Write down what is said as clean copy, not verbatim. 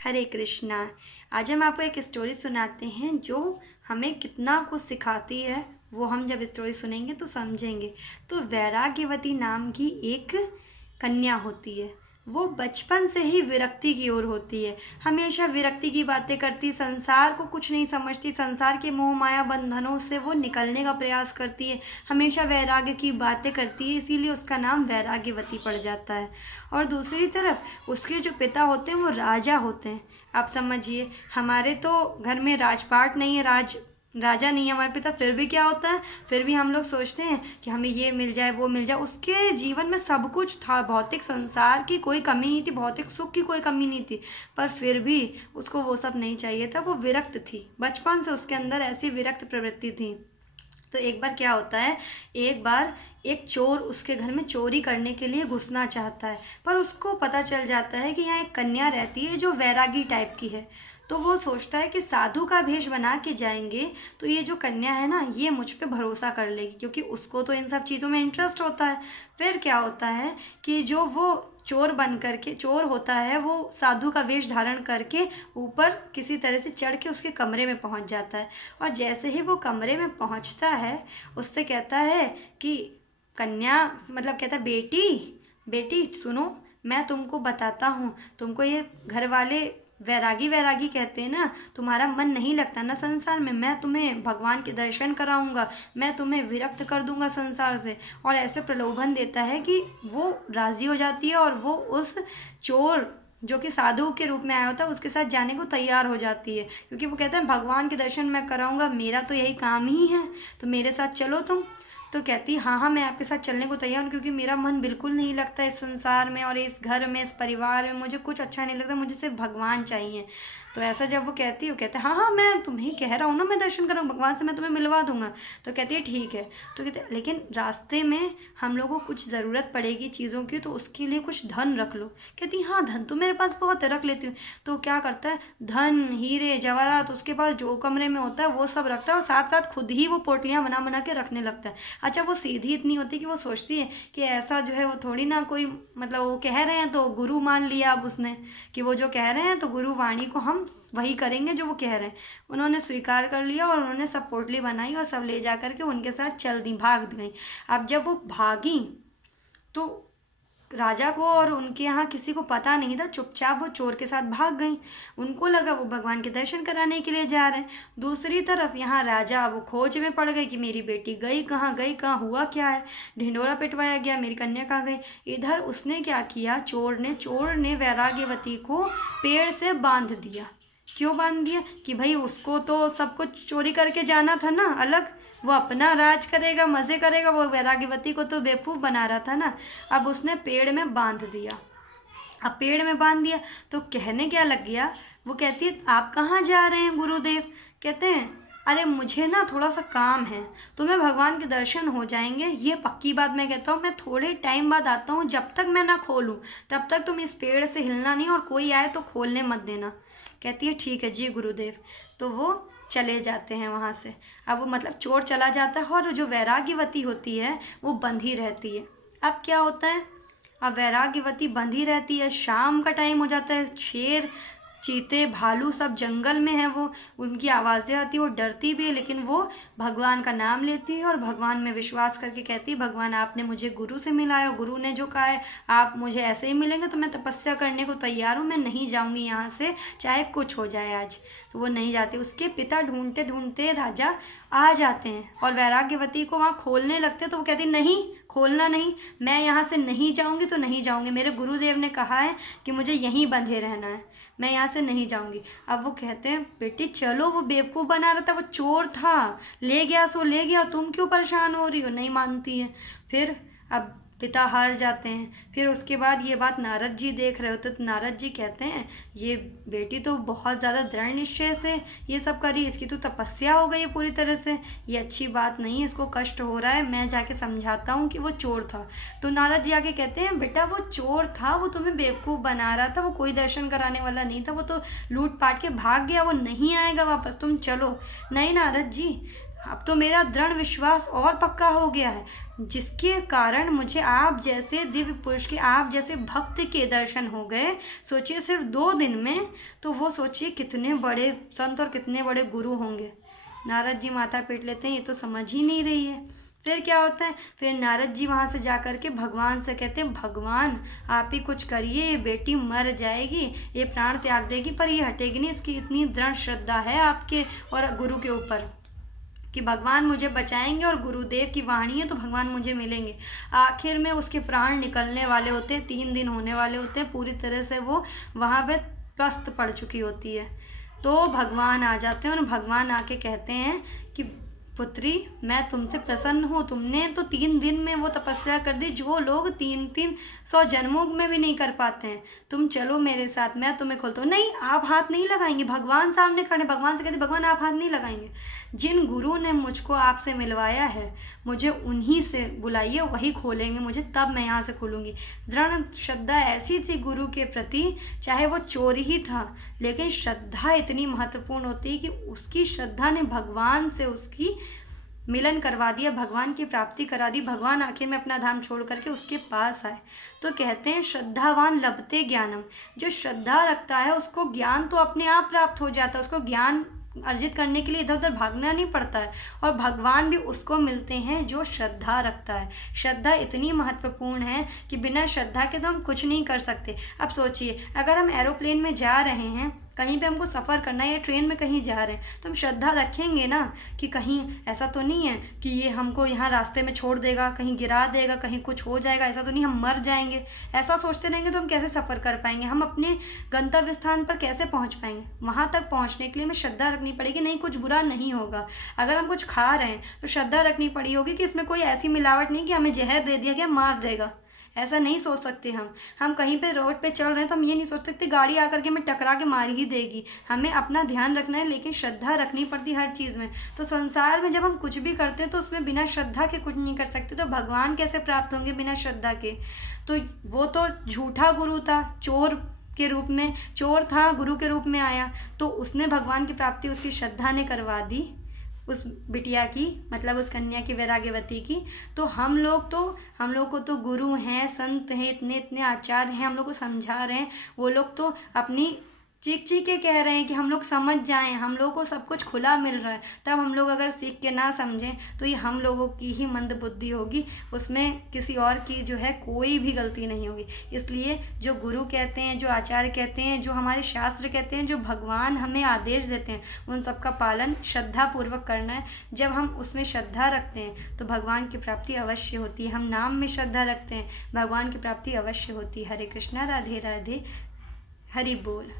हरे कृष्णा। आज हम आपको एक स्टोरी सुनाते हैं जो हमें कितना कुछ सिखाती है। वो हम जब स्टोरी सुनेंगे तो समझेंगे। तो वैराग्यवती नाम की एक कन्या होती है। वो बचपन से ही विरक्ति की ओर होती है। हमेशा विरक्ति की बातें करती, संसार को कुछ नहीं समझती, संसार के मोह माया बंधनों से वो निकलने का प्रयास करती है। हमेशा वैराग्य की बातें करती है, इसीलिए उसका नाम वैराग्यवती पड़ जाता है। और दूसरी तरफ उसके जो पिता होते हैं वो राजा होते हैं। आप समझिए, हमारे तो घर में राजपाट नहीं है, राजा नहीं है हमारे पिता, फिर भी क्या होता है, फिर भी हम लोग सोचते हैं कि हमें ये मिल जाए वो मिल जाए। उसके जीवन में सब कुछ था, भौतिक संसार की कोई कमी नहीं थी, भौतिक सुख की कोई कमी नहीं थी, पर फिर भी उसको वो सब नहीं चाहिए था। वो विरक्त थी, बचपन से उसके अंदर ऐसी विरक्त प्रवृत्ति थी। तो एक बार क्या होता है, एक बार एक चोर उसके घर में चोरी करने के लिए घुसना चाहता है, पर उसको पता चल जाता है कि यहाँ एक कन्या रहती है जो वैरागी टाइप की है। तो वो सोचता है कि साधु का भेष बना के जाएंगे तो ये जो कन्या है ना, ये मुझ पे भरोसा कर लेगी, क्योंकि उसको तो इन सब चीज़ों में इंटरेस्ट होता है। फिर क्या होता है कि जो वो चोर बन करके चोर होता है, वो साधु का वेश धारण करके ऊपर किसी तरह से चढ़ के उसके कमरे में पहुंच जाता है। और जैसे ही वो कमरे में पहुंचता है, उससे कहता है कि कन्या, मतलब कहता है बेटी बेटी सुनो, मैं तुमको बताता हूँ, तुमको ये घर वाले वैरागी वैरागी कहते हैं ना, तुम्हारा मन नहीं लगता ना संसार में, मैं तुम्हें भगवान के दर्शन कराऊंगा, मैं तुम्हें विरक्त कर दूंगा संसार से। और ऐसे प्रलोभन देता है कि वो राज़ी हो जाती है और वो उस चोर जो कि साधु के रूप में आया होता है उसके साथ जाने को तैयार हो जाती है, क्योंकि वो कहता है भगवान के दर्शन मैं कराऊंगा, मेरा तो यही काम ही है, तो मेरे साथ चलो तुम। तो कहती हाँ हाँ, मैं आपके साथ चलने को तैयार हूँ, क्योंकि मेरा मन बिल्कुल नहीं लगता इस संसार में और इस घर में, इस परिवार में, मुझे कुछ अच्छा नहीं लगता, मुझे सिर्फ भगवान चाहिए। तो ऐसा जब वो कहती है, वो कहते हैं हाँ हाँ, मैं तुम्हें कह रहा हूँ ना, मैं दर्शन कराऊँ भगवान से, मैं तुम्हें मिलवा दूंगा। तो कहती है ठीक है। तो कहते हैं लेकिन रास्ते में हम लोगों को कुछ ज़रूरत पड़ेगी चीज़ों की, तो उसके लिए कुछ धन रख लो। कहती हाँ, धन तो मेरे पास बहुत है, रख लेती हूँ। तो क्या करता है, धन हीरे जवाहरात उसके पास जो कमरे में होता है वो सब रखता है, और साथ साथ खुद ही वो पोटलियाँ बना बना के रखने लगता है। अच्छा, वो सीधी इतनी होती है कि वो सोचती है कि ऐसा जो है वो थोड़ी ना कोई, मतलब वो कह रहे हैं तो गुरु मान लिया अब उसने, कि वो जो कह रहे हैं तो गुरु वाणी को हम वही करेंगे जो वो कह रहे हैं। उन्होंने स्वीकार कर लिया और उन्होंने सब पोटली बनाई और सब ले जा करके उनके साथ चल दी, भाग गई। अब जब वो भागी तो राजा को और उनके यहाँ किसी को पता नहीं था, चुपचाप वो चोर के साथ भाग गई। उनको लगा वो भगवान के दर्शन कराने के लिए जा रहे हैं। दूसरी तरफ यहाँ राजा वो खोज में पड़ गए कि मेरी बेटी गई कहाँ, हुआ क्या है, ढिंडोरा पिटवाया गया, मेरी कन्या कहाँ गई। इधर उसने क्या किया, चोर ने वैराग्यवती को पेड़ से बांध दिया। क्यों बांध दिया, कि भाई उसको तो सब कुछ चोरी करके जाना था ना अलग, वो अपना राज करेगा, मज़े करेगा, वो वैराग्यवती को तो बेवकूफ़ बना रहा था ना। अब उसने पेड़ में बांध दिया। अब पेड़ में बांध दिया तो कहने क्या लग गया, वो कहती है आप कहाँ जा रहे हैं गुरुदेव। कहते हैं अरे मुझे ना थोड़ा सा काम है, तुम्हें भगवान के दर्शन हो जाएंगे, ये पक्की बात मैं कहता हूँ, मैं थोड़े टाइम बाद आता हूँ, जब तक मैं ना खोलूँ तब तक तुम इस पेड़ से हिलना नहीं, और कोई आए तो खोलने मत देना। कहती है ठीक है जी गुरुदेव। तो वो चले जाते हैं वहाँ से। अब वो मतलब चोर चला जाता है और जो वैराग्यवती होती है वो बंधी रहती है। अब क्या होता है, अब वैराग्यवती बंधी रहती है, शाम का टाइम हो जाता है, शेर चीते भालू सब जंगल में है, वो उनकी आवाज़ें आती है, वो डरती भी है, लेकिन वो भगवान का नाम लेती है और भगवान में विश्वास करके कहती है भगवान आपने मुझे गुरु से मिलाया, गुरु ने जो कहा है आप मुझे ऐसे ही मिलेंगे तो मैं तपस्या करने को तैयार हूँ, मैं नहीं जाऊँगी यहाँ से चाहे कुछ हो जाए आज। तो वो नहीं जाती। उसके पिता ढूंढते ढूंढते राजा आ जाते हैं और वैराग्यवती को वहाँ खोलने लगते, तो वो कहती नहीं, खोलना नहीं, मैं यहाँ से नहीं जाऊँगी तो नहीं जाऊँगी, मेरे गुरुदेव ने कहा है कि मुझे यहीं बंधे रहना है, मैं यहाँ से नहीं जाऊँगी। अब वो कहते हैं बेटी चलो, वो बेवकूफ़ बना रहा था, वो चोर था, ले गया सो ले गया, तुम क्यों परेशान हो रही हो। नहीं मानती है। फिर अब पिता हार जाते हैं। फिर उसके बाद ये बात नारद जी देख रहे होते, तो नारद जी कहते हैं ये बेटी तो बहुत ज़्यादा दृढ़ निश्चय से ये सब करी, इसकी तो तपस्या हो गई है पूरी तरह से, ये अच्छी बात नहीं है, इसको कष्ट हो रहा है, मैं जाके समझाता हूँ कि वो चोर था। तो नारद जी आके कहते हैं बेटा वो चोर था, वो तुम्हें बेवकूफ़ बना रहा था, वो कोई दर्शन कराने वाला नहीं था, वो तो लूट पाट के भाग गया, वो नहीं आएगा वापस, तुम चलो। नहीं नारद जी, अब तो मेरा दृढ़ विश्वास और पक्का हो गया है, जिसके कारण मुझे आप जैसे दिव्य पुरुष के, आप जैसे भक्त के दर्शन हो गए। सोचिए सिर्फ 2 दिन में, तो वो सोचिए कितने बड़े संत और कितने बड़े गुरु होंगे। नारद जी माथा पीट लेते हैं, ये तो समझ ही नहीं रही है। फिर क्या होता है, फिर नारद जी वहाँ से जा कर के भगवान से कहते हैं, भगवान आप ही कुछ करिए, ये बेटी मर जाएगी, ये प्राण त्याग देगी, पर ये हटेगी नहीं। इसकी इतनी दृढ़ श्रद्धा है आपके और गुरु के ऊपर कि भगवान मुझे बचाएंगे, और गुरुदेव की वाणी है तो भगवान मुझे मिलेंगे। आखिर में उसके प्राण निकलने वाले होते हैं, 3 दिन होने वाले होते हैं, पूरी तरह से वो वहाँ पे पस्त पड़ चुकी होती है। तो भगवान आ जाते हैं और भगवान आके कहते हैं कि पुत्री मैं तुमसे प्रसन्न हूँ, तुमने तो 3 दिन में वो तपस्या कर दी जो लोग 300 जन्मों में भी नहीं कर पाते हैं। तुम चलो मेरे साथ, मैं तुम्हें खोलता हूँ। नहीं, आप हाथ नहीं लगाएंगे। भगवान सामने खड़े, भगवान से कहते भगवान आप हाथ नहीं लगाएंगे। जिन गुरु ने मुझको आपसे मिलवाया है, मुझे उन्हीं से बुलाइए, वही खोलेंगे मुझे, तब मैं यहाँ से खोलूँगी। दृढ़ श्रद्धा ऐसी थी गुरु के प्रति, चाहे वो चोर ही था, लेकिन श्रद्धा इतनी महत्वपूर्ण होती है कि उसकी श्रद्धा ने भगवान से उसकी मिलन करवा दिया, भगवान की प्राप्ति करा दी। भगवान आखिर में अपना धाम छोड़ करके उसके पास आए। तो कहते हैं श्रद्धावान लभते ज्ञानम, जो श्रद्धा रखता है उसको ज्ञान तो अपने आप प्राप्त हो जाता है, उसको ज्ञान अर्जित करने के लिए इधर उधर भागना नहीं पड़ता है, और भगवान भी उसको मिलते हैं जो श्रद्धा रखता है। श्रद्धा इतनी महत्वपूर्ण है कि बिना श्रद्धा के तो हम कुछ नहीं कर सकते। अब सोचिए, अगर हम एरोप्लेन में जा रहे हैं, कहीं पे हमको सफ़र करना है, या ट्रेन में कहीं जा रहे हैं, तो हम श्रद्धा रखेंगे ना कि कहीं ऐसा तो नहीं है कि ये हमको यहाँ रास्ते में छोड़ देगा, कहीं गिरा देगा, कहीं कुछ हो जाएगा, ऐसा तो नहीं हम मर जाएंगे। ऐसा सोचते रहेंगे तो हम कैसे सफ़र कर पाएंगे, हम अपने गंतव्य स्थान पर कैसे पहुँच पाएंगे। वहाँ तक पहुँचने के लिए हमें श्रद्धा रखनी पड़ेगी, नहीं कुछ बुरा नहीं होगा। अगर हम कुछ खा रहे हैं तो श्रद्धा रखनी पड़ी होगी कि इसमें कोई ऐसी मिलावट नहीं कि हमें जहर दे दिया गया, मार देगा। ऐसा नहीं सोच सकते हम कहीं पे रोड पे चल रहे हैं तो हम ये नहीं सोच सकते गाड़ी आकर के हमें टकरा के मार ही देगी। हमें अपना ध्यान रखना है, लेकिन श्रद्धा रखनी पड़ती हर चीज़ में। तो संसार में जब हम कुछ भी करते हैं तो उसमें बिना श्रद्धा के कुछ नहीं कर सकते। तो भगवान कैसे प्राप्त होंगे बिना श्रद्धा के। तो वो तो झूठा गुरु था, चोर के रूप में, चोर था गुरु के रूप में आया, तो उसने भगवान की प्राप्ति उसकी श्रद्धा ने करवा दी, उस बिटिया की, मतलब उस कन्या की, वैराग्यवती की। तो हम लोग को तो गुरु हैं, संत हैं, इतने इतने आचार्य हैं, हम लोग को समझा रहे हैं, वो लोग तो अपनी चीख चीख के कह रहे हैं कि हम लोग समझ जाएं, हम लोगों को सब कुछ खुला मिल रहा है। तब हम लोग अगर सीख के ना समझें तो ये हम लोगों की ही मंद बुद्धि होगी, उसमें किसी और की जो है कोई भी गलती नहीं होगी। इसलिए जो गुरु कहते हैं, जो आचार्य कहते हैं, जो हमारे शास्त्र कहते हैं, जो भगवान हमें आदेश देते हैं, उन सब का पालन श्रद्धापूर्वक करना है। जब हम उसमें श्रद्धा रखते हैं तो भगवान की प्राप्ति अवश्य होती है। हम नाम में श्रद्धा रखते हैं, भगवान की प्राप्ति अवश्य होती है। हरे कृष्णा, राधे राधे, हरि बोल।